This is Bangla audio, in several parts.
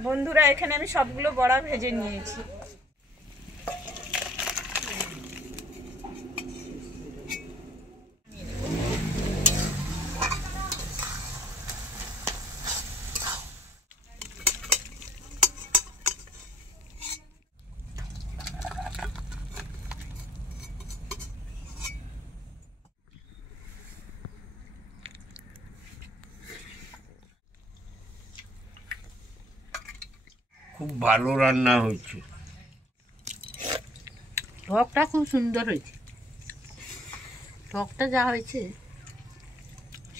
বন্ধুরা এখানে আমি সবগুলো বড়া ভেজে নিয়েছি। খুব ভালো রান্না হয়েছে। টকটা খুব সুন্দর হয়েছে, টকটা যা হয়েছে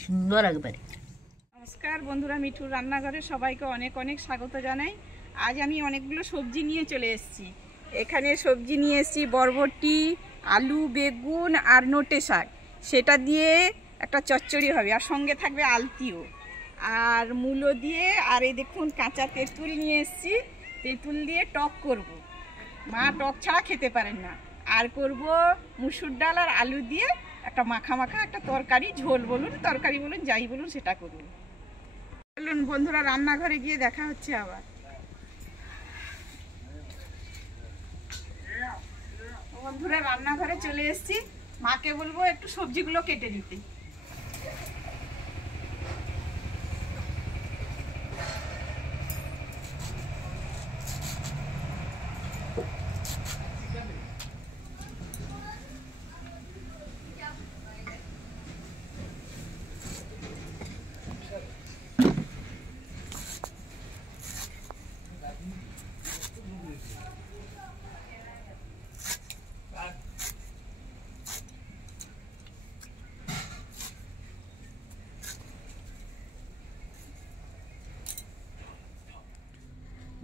সুন্দর একবারে। নমস্কার বন্ধুরা, মিঠুর রান্নাঘরে সবাইকে অনেক অনেক স্বাগত জানাই। আজ আমি অনেকগুলো সবজি নিয়ে চলে এসেছি। এখানে সবজি নিয়ে এসেছি বরবটি, আলু, বেগুন আর নোটে শাক। সেটা দিয়ে একটা চচ্চড়ি হবে, আর সঙ্গে থাকবে আলতিও আর মূলো দিয়ে। আর এই দেখুন কাঁচা তেঁতুল নিয়ে এসেছি, তেঁতুল দিয়ে টক করব। মা টক ছাড়া খেতে পারেন না। আর করব মুসুর ডাল আর আলু দিয়ে একটা মাখা মাখা একটা তরকারি, ঝোল বলুন তরকারি বলুন যাই বলুন সেটা করব। চলুন বন্ধুরা রান্নাঘরে গিয়ে দেখা হচ্ছে আবার। বন্ধুরা রান্নাঘরে চলে এসেছি, মাকে বলবো একটু সবজিগুলো কেটে দিতে।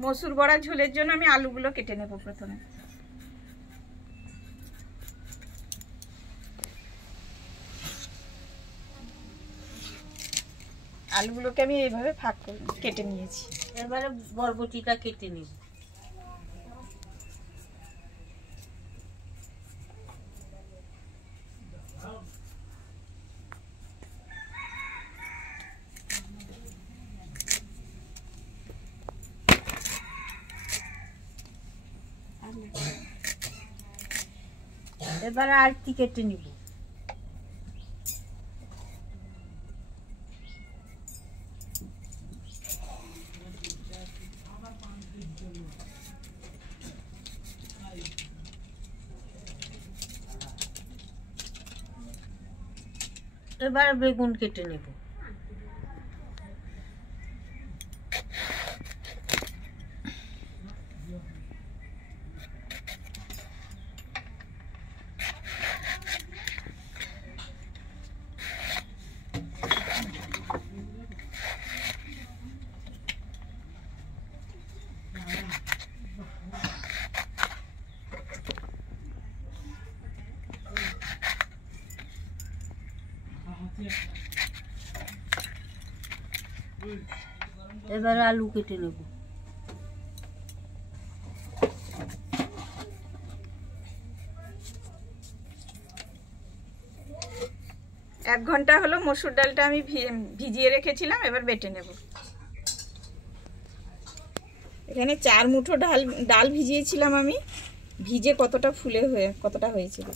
মসুর বড়া ঝোলের জন্য আমি আলুগুলো কেটে নেব। প্রথমে আলুগুলোকে আমি এইভাবে ফাঁক করে কেটে নিয়েছি। এবারে বরবটিটা কেটে নিব। এবারে আলতি কেটে নিব। এবারে বেগুন কেটে নেব। এবারে আলু কেটে নেব। 1 ঘন্টা হলো মসুর ডালটা আমি ভিজিয়ে রেখেছিলাম, এবার বেটে নেব। এখানে 4 মুঠো ডাল ভিজিয়েছিলাম আমি। ভিজে কতটা কতটা হয়েছিল।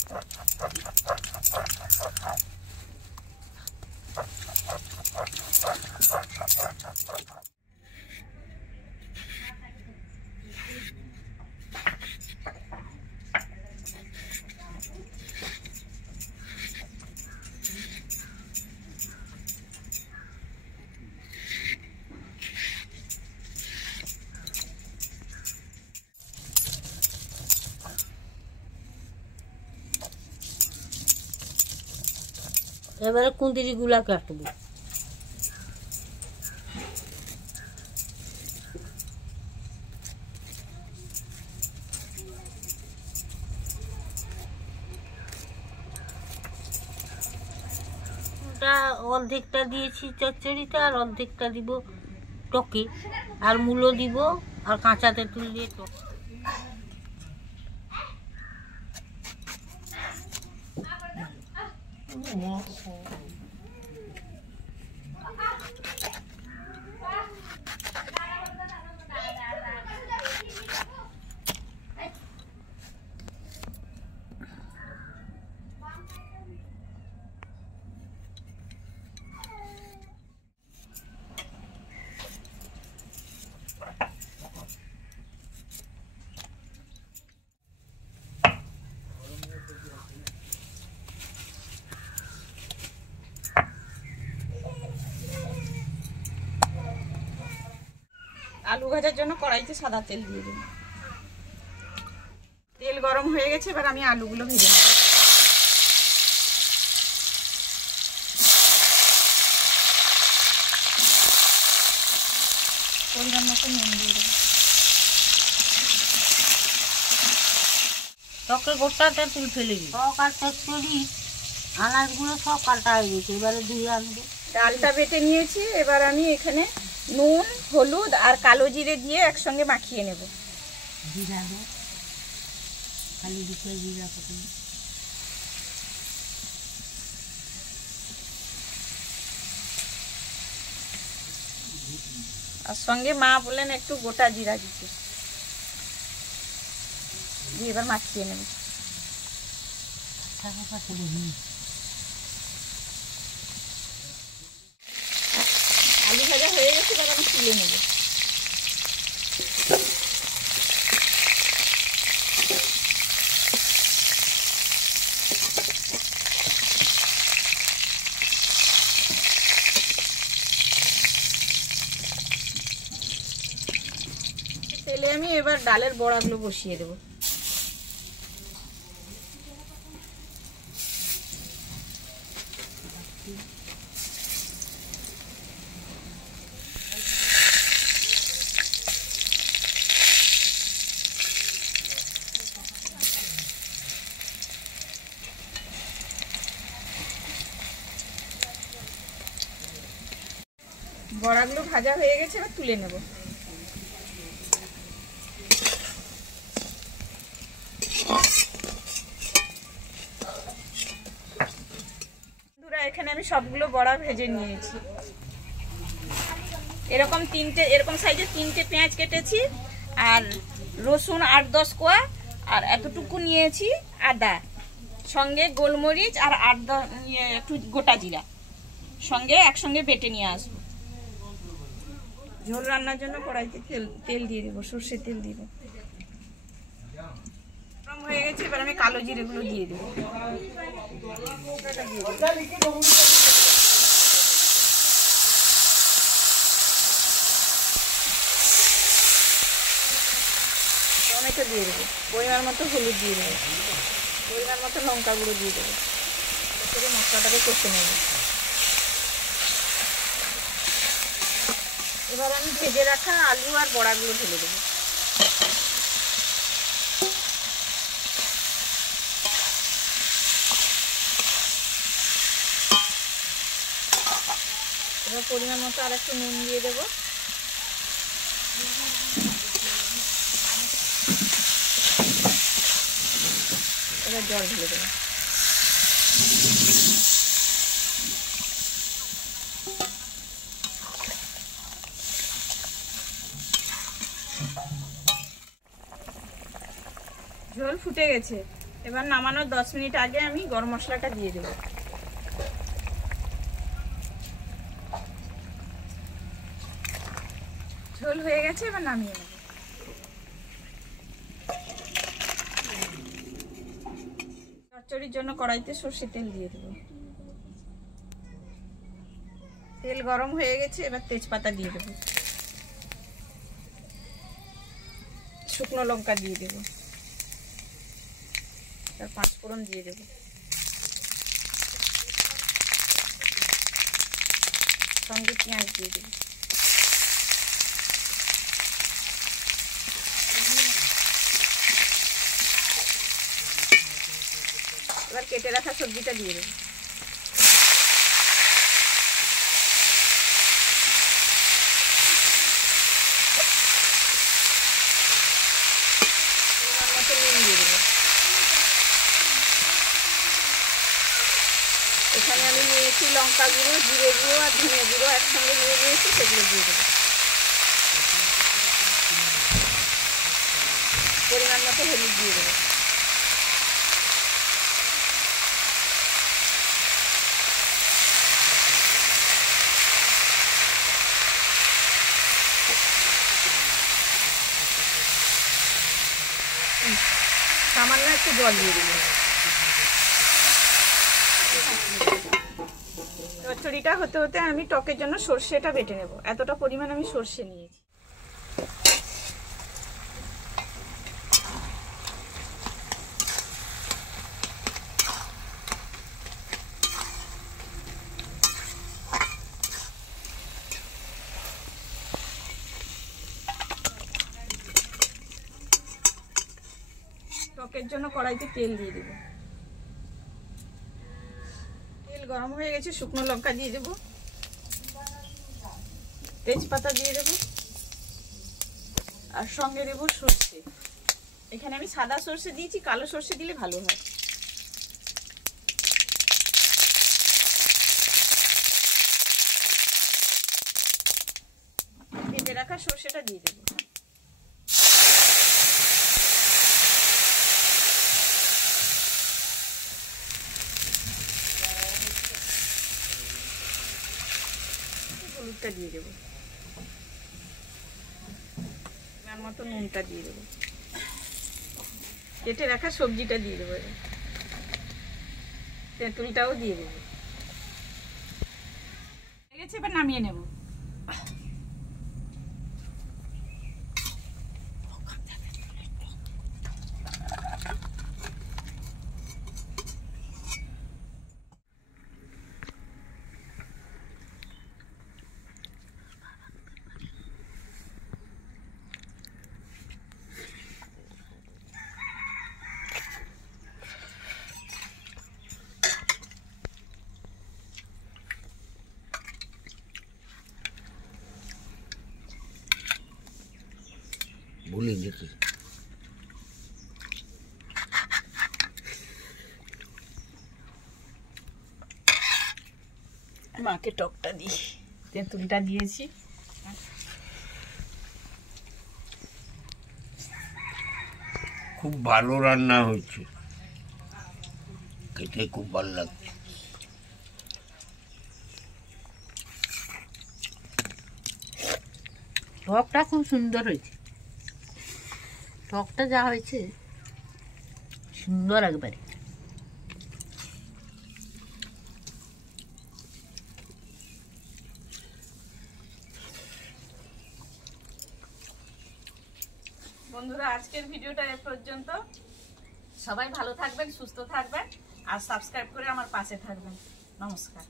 এবারে কুঁদরি গুলা কাটবো। অর্ধেকটা দিয়েছি চচ্চড়িতে, আর অর্ধেকটা দিব টকে, আর মূলো দিব, আর কাঁচা তেঁতুল দিয়ে টক। আলু ভাজার জন্য কড়াইতে সাদা তেল দিয়ে দেব। তেল গরম হয়ে গেছে, এবার আমি আলুগুলো ভেজে নেব। পরিমাণ মতো নুন দিয়ে দেবো। টকে গোটা তেঁতুল ফেলে দিই। টক আর চচ্চড়ি আনাজগুলো সব কাটা হয়ে গেছে, এবারে ধুয়ে আনবো। ডালটা বেটে নিয়েছি, এবার আমি এখানে নুন, হলুদ আর কালো জিরে দিয়ে একসঙ্গে মাখিয়ে নেব। জিরা দে, খালি দিতে জিরা পড়ে। আর সঙ্গে মা বললেন একটু গোটা জিরা দিতে, দিয়ে এবার মাখিয়ে নেব। আলু ভাজা হয়ে গেছে, এবার আমি তুলে নেব। তেলে আমি এবার ডালের বড়াগুলো বসিয়ে দেবো। বড়াগুলো ভাজা হয়ে গেছে, এবার তুলে নেব। বন্ধুরা, এখানে আমি সবগুলো বড়া ভেজে নিয়েছি। এরকম সাইজে 3টে পেঁয়াজ কেটেছি, আর রসুন 8-10 কোয়া, আর এতটুকু নিয়েছি আদা, সঙ্গে গোলমরিচ আর 8-10 একটু গোটা জিরা সঙ্গে একসঙ্গে বেটে নিয়ে আসবো। ঝোল রান্নার জন্য কড়াইতে তেল দিয়ে দেবো, সর্ষের তেল দিয়ে দেবো। গরম হয়ে গেছে, এবার আমি কালো জিরেগুলো দিয়ে দেবো। টমেটো দিয়ে দেবো, পরিমাণ মতো হলুদ দিয়ে দেবো, পরিমাণ মতো লঙ্কা গুঁড়ো দিয়ে দেবো। মশলাটাকে কষে নেব। এবার আমি ভেজে রাখা আলু আর বড়াগুলো ঢেলে দেবো। এবার পরিমাণ মতো আর একটু নুন দিয়ে দেবো। এবার জল ঢেলে দেবো। ঝোল ফুটে গেছে, এবার নামানোর 10 মিনিট আগে আমি গরম মশলাটা দিয়ে দেব। ঝোল হয়ে গেছে, এবার নামিয়ে নেব। চচ্চড়ির জন্য কড়াইতে সর্ষের তেল দিয়ে দেব। তেল গরম হয়ে গেছে, এবার তেজপাতা দিয়ে দেব, শুকনো লঙ্কা দিয়ে দেব, আর 5 ফোড়ন দিয়ে দেব, সঙ্গে পেঁয়াজ দিয়ে দেব। এবার কেটে রাখা সবজিটা দিয়ে দেব। এখানে আমি নিয়েছি লঙ্কা গুঁড়ো, জিরে গুঁড়ো আর ধনে গুঁড়ো একসঙ্গে নিয়ে নিয়েছি, সেগুলো দিয়ে দেবো। পরিমাণ মতো হলুদ দিয়ে দেবো। সামান্য একটু জল দিয়ে দেবো। চচ্চড়িটা হতে হতে আমি টকের জন্য সর্ষেটা বেটে নেব। এতটা পরিমাণ আমি সর্ষে নিয়েছি। টকের জন্য কড়াইতে তেল দিয়ে দেব। তেল গরম হয়ে গেছে, শুকনো লঙ্কা দিয়ে দেব, তেজপাতা দিয়ে দেব, আর সঙ্গে দেব সর্ষে। এখানে আমি সাদা সর্ষে দিয়েছি, কালো সর্ষে দিলে ভালো হয়। কেটে রাখা সর্ষেটা দিয়ে দেব। হলুদটা দিয়ে দেবো, আমার মতো নুনটা দিয়ে দেবো, কেটে রাখা সবজিটা দিয়ে দেবো, তেঁতুলটাও দিয়ে দেবো। হয়ে গেছে, এবার নামিয়ে নেব। বলি দেখি মাকে টকটা দিই, তেঁতুলটা দিয়েছি। খুব ভালো রান্না হয়েছে, খেতে খুব ভালো লাগছে। টকটা খুব সুন্দর হয়েছে, টকটা যা হয়েছে সুন্দর একবারে। বন্ধুরা, আজকের ভিডিওটা এ পর্যন্ত। সবাই ভালো থাকবেন, সুস্থ থাকবেন, আর সাবস্ক্রাইব করে আমার পাশে থাকবেন। নমস্কার।